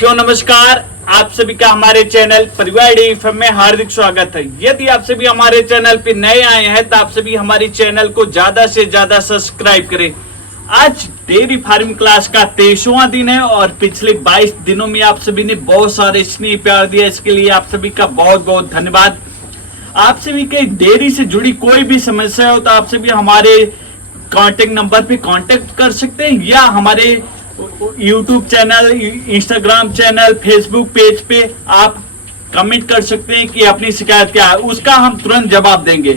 नमस्कार, आप सभी का हमारे चैनल परिवार डेयरी फार्म में हार्दिक स्वागत है। यदि आप सभी हमारे चैनल पे नए आए हैं तो आप सभी हमारे चैनल को ज्यादा से ज्यादा सब्सक्राइब करें। आज डेयरी फार्मिंग क्लास का 23वां दिन है और पिछले 22 दिनों में आप सभी ने बहुत सारे स्नेह प्यार दिया, इसके लिए आप सभी का बहुत बहुत धन्यवाद। आप सभी के डेयरी से जुड़ी कोई भी समस्या हो तो आप सभी हमारे कांटेक्ट नंबर पे कांटेक्ट कर सकते हैं या हमारे YouTube channel, Instagram channel, Facebook page पे आप कमेंट कर सकते हैं कि अपनी शिकायत क्या है, उसका हम तुरंत जवाब देंगे।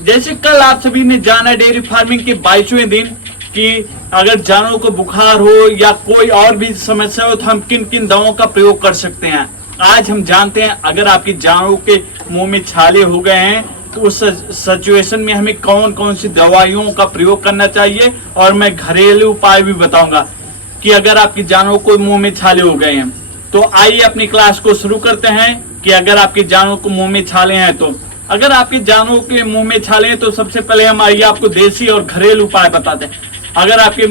जैसे कल आप सभी ने जाना डेयरी फार्मिंग के 22वें दिन कि अगर जानवरों को बुखार हो या कोई और भी समस्या हो तो हम किन किन दवाओं का प्रयोग कर सकते हैं। आज हम जानते हैं अगर आपके जानवरों के मुंह में छाले हो गए हैं तो उस सिचुएशन में हमें कौन कौन सी दवाइयों का प्रयोग करना चाहिए, और मैं घरेलू उपाय भी बताऊंगा कि अगर आपके जानवरों को मुंह में छाले हो गए हैं। तो आइए अपनी क्लास को शुरू करते हैं कि अगर आपके जानवरों को मुंह में छाले हैं तो अगर आपके जानवरों के मुंह में छाले हैं तो सबसे पहले हम आइए आपको देसी और घरेलू उपाय बताते हैं। अगर आपके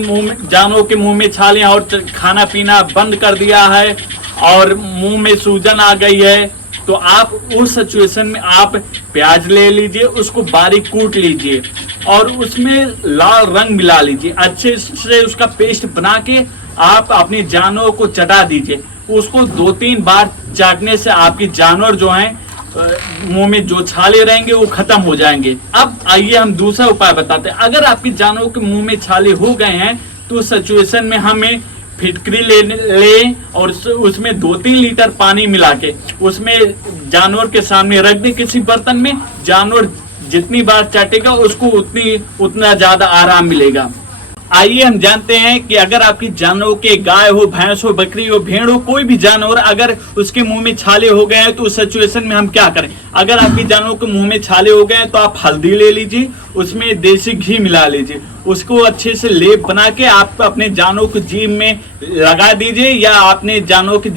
जानवरों के मुंह में छाले हैं और खाना पीना बंद कर दिया है और मुंह में सूजन आ गई है तो आप उस सिचुएशन में आप प्याज ले लीजिए, उसको बारीक कूट लीजिए और उसमें लाल रंग मिला लीजिए, अच्छे से उसका पेस्ट बना के आप अपने जानवरों को चटा दीजिए। उसको 2-3 बार चाटने से आपके जानवर जो हैं मुंह में जो छाले रहेंगे वो खत्म हो जाएंगे। अब आइए हम दूसरा उपाय बताते हैं। अगर आपके जानवरों के मुंह में छाले हो गए हैं तो सिचुएशन में हमें फिटकरी ले और उसमें 2-3 लीटर पानी मिला के उसमें जानवर के सामने रख दें किसी बर्तन में। जानवर जितनी बार चाटेगा उसको उतना ज्यादा आराम मिलेगा। आइए हम जानते हैं कि अगर आपकी जानवरों के गाय हो, भैंस हो, बकरी हो, भेड़ हो, कोई भी जानवर अगर उसके मुंह में छाले हो गए हैं तो उस सिचुएशन में हम क्या करें। अगर आपके जानवरों के मुंह में छाले हो गए हैं तो आप हल्दी ले लीजिए, उसमें देसी घी मिला लीजिए, उसको अच्छे से लेप बना के आप अपने जानवरों को जीभ में लगा दीजिए या अपने जानवरों के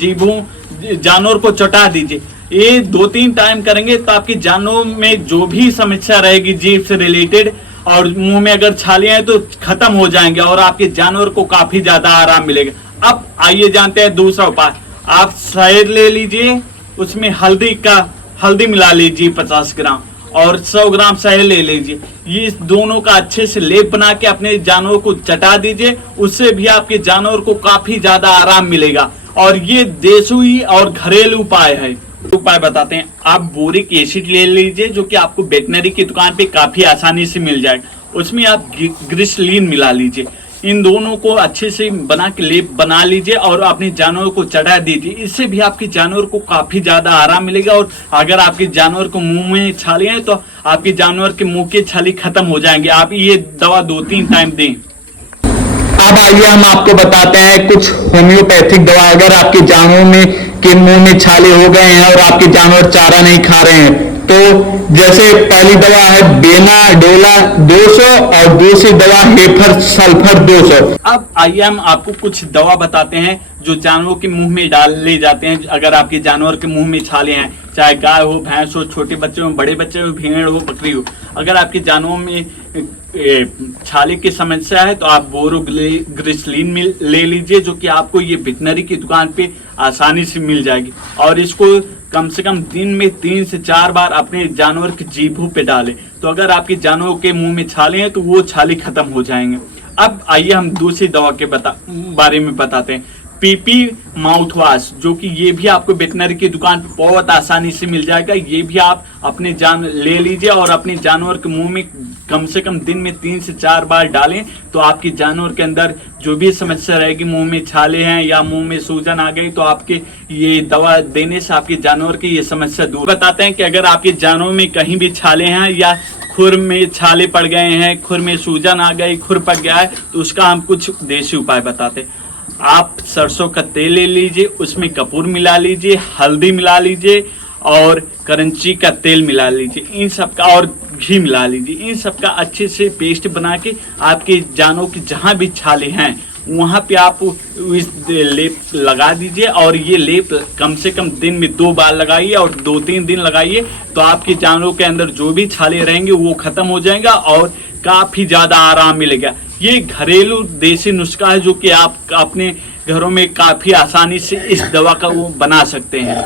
जानवर को चटा दीजिए। ये 2-3 टाइम करेंगे तो आपके जानवरों में जो भी समस्या रहेगी जीभ से रिलेटेड और मुंह में अगर छाले हैं तो खत्म हो जाएंगे और आपके जानवर को काफी ज्यादा आराम मिलेगा। अब आइए जानते हैं दूसरा उपाय। आप शहद ले लीजिए, उसमें हल्दी मिला लीजिए 50 ग्राम और 100 ग्राम शहद ले लीजिए। ये दोनों का अच्छे से लेप बना के अपने जानवर को चटा दीजिए, उससे भी आपके जानवर को काफी ज्यादा आराम मिलेगा। और ये देसी और घरेलू उपाय है। उपाय बताते हैं। आप बोरिक एसिड ले लीजिए जो कि आपको वेटनरी की दुकान पे काफी आसानी से मिल जाएगा, उसमें आप ग्रिसलीन मिला लीजिए। इन दोनों को अच्छे से बना के लेप बना लीजिए और अपने जानवर को चढ़ा दीजिए। इससे भी आपके जानवर को काफी ज्यादा आराम मिलेगा। और अगर आपके जानवर को मुंह में छाले हैं तो आपके जानवर के मुंह के छाले खत्म हो जाएंगे। आप ये दवा 2-3 टाइम दें। अब आइए हम आपको बताते हैं कुछ होम्योपैथिक दवा। अगर आपके जानवरों में के मुंह में छाले हो गए हैं और आपके जानवर चारा नहीं खा रहे हैं तो जैसे पहली दवा है बेनाडोला 200 और दूसरी दवा हेफर सल्फर 200। अब आइए हम आपको कुछ दवा बताते हैं जो जानवरों के मुंह में डाल ले जाते हैं। अगर आपके जानवर के मुंह में छाले हैं, चाहे गाय हो, भैंस हो, छोटे बच्चे हो, बड़े बच्चे हो, भेड़ हो, बकरी हो, अगर आपके जानवरों में छाले की समस्या है तो आप बोरोग्लिसलीन ले लीजिए जो कि आपको ये वेटनरी की दुकान पे आसानी से मिल जाएगी। और इसको कम से कम दिन में 3 से 4 बार अपने जानवर की जीभों पे डालें तो अगर आपके जानवरों के मुंह में छाले हैं तो वो छाले खत्म हो जाएंगे। अब आइए हम दूसरी दवा के बारे में बताते हैं। पीपी माउथ वॉश जो कि ये भी आपको वेटनरी की दुकान पे बहुत आसानी से मिल जाएगा। ये भी आप अपने ले लीजिए और अपने जानवर के मुंह में कम से कम दिन में 3 से 4 बार डालें तो आपके जानवर के अंदर जो भी समस्या रहेगी, मुंह में छाले हैं या मुंह में सूजन आ गई, तो आपके ये दवा देने से आपके जानवर की ये समस्या दूर। बताते हैं कि अगर आपके जानवर में कहीं भी छाले हैं या खुर में छाले पड़ गए हैं, खुर में सूजन आ गई, खुर पक गया है, तो उसका हम कुछ देसी उपाय बताते हैं। आप सरसों का तेल ले लीजिए, उसमें कपूर मिला लीजिए, हल्दी मिला लीजिए और करंची का तेल मिला लीजिए, इन सब का और घी मिला लीजिए। इन सब का अच्छे से पेस्ट बना के आपके जानवरों की जहां भी छाले हैं वहां पे आप इस लेप लगा दीजिए और ये लेप कम से कम दिन में 2 बार लगाइए और 2-3 दिन लगाइए तो आपके जानवरों के अंदर जो भी छाले रहेंगे वो खत्म हो जाएगा और काफी ज्यादा आराम मिलेगा। ये घरेलू देसी नुस्खा है जो कि आप अपने घरों में काफी आसानी से इस दवा का वो बना सकते हैं।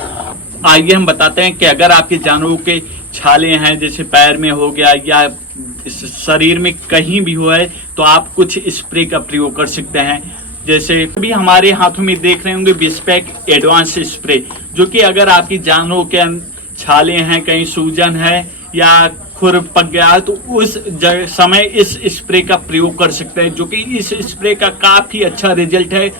आइए हम बताते हैं कि अगर आपके जानवरों के छाले हैं, जैसे पैर में हो गया या शरीर में कहीं भी हुआ है, तो आप कुछ स्प्रे का प्रयोग कर सकते हैं। जैसे अभी हमारे हाथों में देख रहे होंगे बिस्पेक एडवांस स्प्रे, जो कि अगर आपकी जानवरों के छाले हैं, कहीं सूजन है या खुर पक गया है, तो उस समय इस स्प्रे का प्रयोग कर सकते हैं, जो कि इस स्प्रे का काफी अच्छा रिजल्ट है।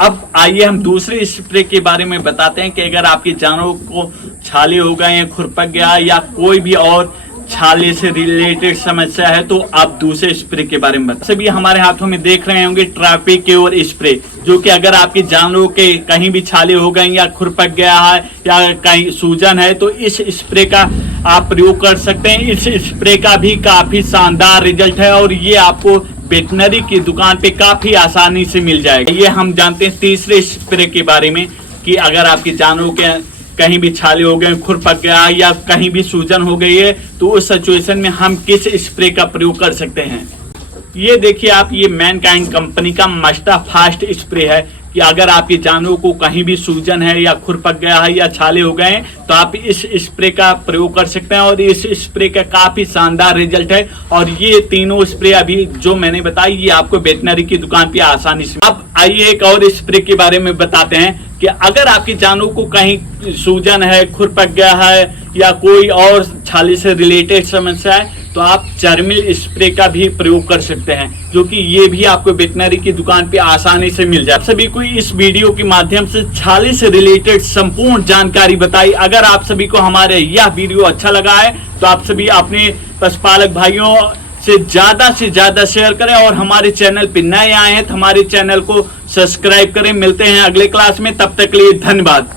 अब आइए हम दूसरे स्प्रे के बारे में बताते हैं कि अगर आपके जानवरों को छाले हो गए हैं, खुर पक गया या कोई भी और छाले से रिलेटेड समस्या है, तो आप दूसरे स्प्रे के बारे में बताएं। सभी हमारे हाथों में देख रहे होंगे ट्रापिक्योर स्प्रे, जो कि अगर आपके जानवरों के कहीं भी छाले हो गए या खुर पक गया है या कहीं सूजन है, तो इस स्प्रे का आप प्रयोग कर सकते हैं। इस स्प्रे का भी काफी शानदार रिजल्ट है और ये आपको वेटनरी की दुकान पे काफी आसानी से मिल जाएगा। ये हम जानते हैं तीसरे स्प्रे के बारे में कि अगर आपके जानवरों के कहीं भी छाले हो गए, खुर पक गया या कहीं भी सूजन हो गई है, तो उस सिचुएशन में हम किस स्प्रे का प्रयोग कर सकते हैं। ये देखिए आप, ये मैनकाइंड कंपनी का मस्टा फास्ट स्प्रे है कि अगर आपके जानवरों को कहीं भी सूजन है या खुर पक गया है या छाले हो गए हैं, तो आप इस स्प्रे का प्रयोग कर सकते हैं और इस स्प्रे का काफी शानदार रिजल्ट है। और ये तीनों स्प्रे अभी जो मैंने बताई, ये आपको वेटनरी की दुकान पे आसानी से। अब आइए एक और स्प्रे के बारे में बताते हैं कि अगर आपके जानवरों को कहीं सूजन है, खुर पक गया है या कोई और छाले से रिलेटेड समस्या है, तो आप चर्मिल स्प्रे का भी प्रयोग कर सकते हैं, जो कि ये भी आपको वेटनरी की दुकान पे आसानी से मिल जाए। सभी को इस वीडियो के माध्यम से छाले से रिलेटेड संपूर्ण जानकारी बताई। अगर आप सभी को हमारे यह वीडियो अच्छा लगा है, तो आप सभी अपने पशुपालक भाइयों से ज्यादा शेयर करें और हमारे चैनल पे नए आए हैं तो हमारे चैनल को सब्सक्राइब करें। मिलते हैं अगले क्लास में, तब तक के लिए धन्यवाद।